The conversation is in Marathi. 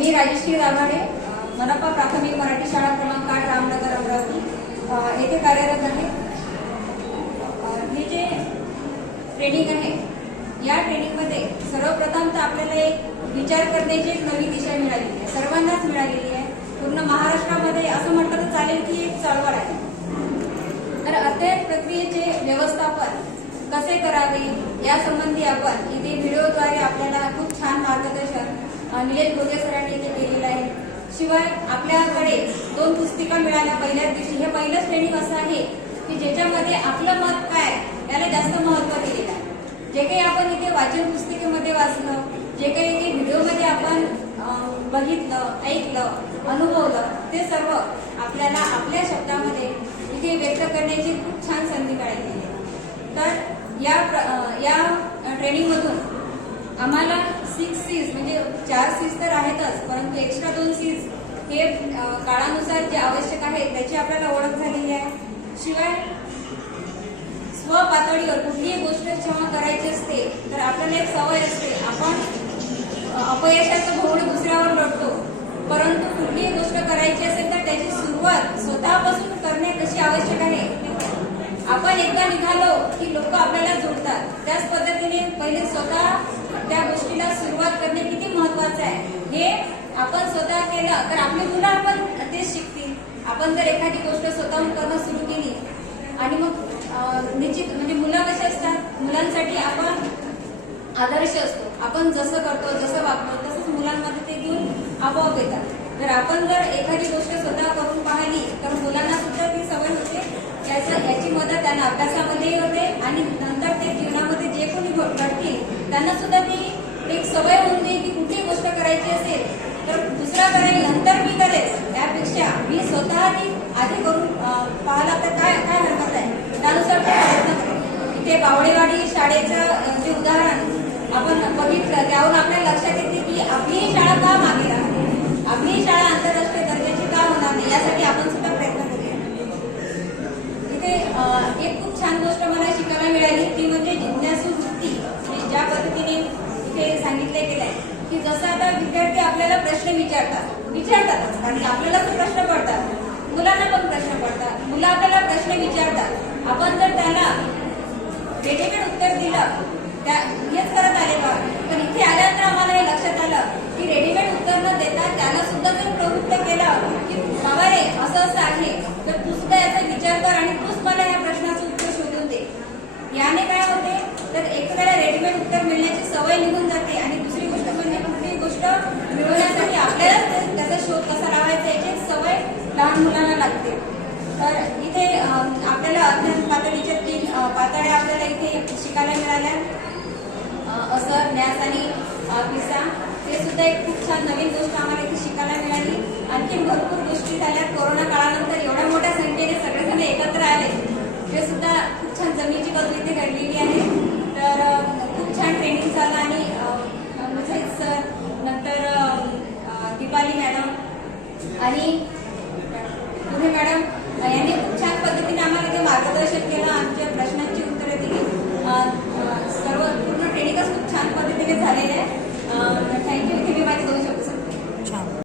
मी राजश्री दाभाडे मनपा प्राथमिक मराठी शाळा क्रमांक आठ रामनगर अमरावती. येथे कार्यरत आहे. हे जे ट्रेनिंग आहे या ट्रेनिंगमध्ये सर्वप्रथम तर आपल्याला एक विचार करण्याची एक नवी दिशा मिळालेली आहे. सर्वांनाच मिळालेली आहे. पूर्ण महाराष्ट्रामध्ये असं म्हटलं तर चालेल की एक चळवळ आहे. तर अध्ययन प्रक्रियेचे व्यवस्थापन कसे करावे यासंबंधी आपण इथे व्हिडिओद्वारे आपल्याला खूप छान मार्ग निलेश गोगे सरांनी इथे केलेलं आहे. शिवाय आपल्याकडे दोन पुस्तिका मिळाल्या. पहिल्याच दिवशी हे पहिलंच ट्रेनिंग असं आहे की ज्याच्यामध्ये आपलं मत काय याला जास्त महत्त्व दिलेलं आहे. जे काही आपण इथे वाचन पुस्तिकेमध्ये वाचलं जे काही इथे व्हिडिओमध्ये आपण बघितलं ऐकलं अनुभवलं ते सर्व आपल्याला आपल्या शब्दामध्ये इथे व्यक्त करण्याची खूप छान संधी मिळालेली आहे. तर या प्र- या ट्रेनिंगमधून आम्हाला सिक्स सीज म्हणजे चार सीज तर आहेतच परंतु एक्स्ट्रा दोन सीज हे काळानुसार जे आवश्यक आहे त्याची आपल्याला ओळख झालेली आहे. शिवाय स्वपातळीवर कुठलीही गोष्ट जेव्हा करायची असते तर आपल्याला एक सवय असते आपण अपयशाचं भोवड दुसऱ्यावर लढतो. परंतु कुठलीही गोष्ट करायची असेल तर त्याची सुरुवात स्वतःपासून करणे कशी आवश्यक आहे आपण एकदा निघालो की लोक आपल्याला जोडतात. त्याच पद्धतीने पहिले स्वतः त्या गोष्टीला सुरुवात करणे किती महत्वाचं आहे? हे आपण स्वतः केलं तर आपली मुलं आपण तेच शिकतील? आपण जर एखादी गोष्ट स्वतःहून करणं सुरू केली आणि मग निश्चित म्हणजे मुलं कशी असतात? मुलांसाठी आपण आदर्श असतो. आपण जसं करतो जसं वागतो तसंच मुलांमध्ये ते घेऊन आपोआप येतात. तर आपण जर एखादी गोष्ट स्वतः करून पाहिली तर मुलांना सुद्धा ती सवय होते. याचं याची मदत त्यांना अभ्यासामध्येही होते आणि नंतर ते जीवनामध्ये जे कोणी घडतील त्यांना सुद्धा ती एक सवय होऊन जाईल की कुठली गोष्ट करायची असेल तर दुसरा करेल नंतर मी करेल. त्यापेक्षा मी स्वतः आधी करून पाहिला तर काय काय हरकत आहे? त्यानुसार ते प्रयत्न करेल इथे बावडेवाडी शाळेचं जे उदाहरण आपण बघितलं त्यावरून आपल्या लक्षात येते की आपली ही शाळा का मागे राहते? आपली ही शाळा आंतरराष्ट्रीय दर्जाची का होणार नाही? यासाठी आपण सुद्धा प्रयत्न करूया. इथे एक खूप छान गोष्ट मला शिकायला मिळाली ती म्हणजे जिज्ञासू वृत्ती म्हणजे ज्या पद्धतीने इथे सांगितले गेले आहे की जसं आता विद्यार्थी आपल्याला प्रश्न विचारतात. विचारतातच कारण आपल्याला पण प्रश्न पडतात. मुलांना पण प्रश्न पडतात. मुलं आपल्याला प्रश्न विचारतात. आपण जर त्याला रेडिमेड उत्तर दिलं त्या हेच करत आले बा पण इथे आल्यानंतर आम्हाला हे लक्षात आलं की रेडीमेड उत्तर न देता त्याला सुद्धा जर प्रवृत्त केलं की बाबा रे असं असं आहे तर तू सुद्धा याचा विचार कर आणि तूच मला या प्रश्नाचं उत्तर शोधून दे याने काय होते तर एक वेळा रेडीमेड उत्तर मिळण्याची सवय निघून जाते आणि दुसरी गोष्ट म्हणजे कुठलीही गोष्ट मिळवण्यासाठी आपल्यालाच ते- त्याचा शोध कसा लावायचा याची एक सवय लहान आहे. तर इथे आपल्याला अज्ञान पातळीच्या तीन पातळ्या आपल्याला इथे शिकायला मिळाल्या. असं न्यास आणि पिसा. ते सुद्धा एक खूप छान नवीन गोष्ट आम्हाला इथे शिकायला मिळाली. आणखी भरपूर गोष्टी झाल्या कोरोना काळानंतर. एवढ्या मोठ्या संख्येने सगळेजण एकत्र आले. ते सुद्धा खूप छान जमिनीची बाजू इथे घडलेली आहे. तर खूप छान ट्रेनिंग झालं आणि अं, मुझे सर नंतर दिपाली दीपाली मॅडम आणि पुढे मॅडम यांनी खूप छान पद्धतीने आम्हाला ते मार्गदर्शन केलं आमच्या प्रश्नांची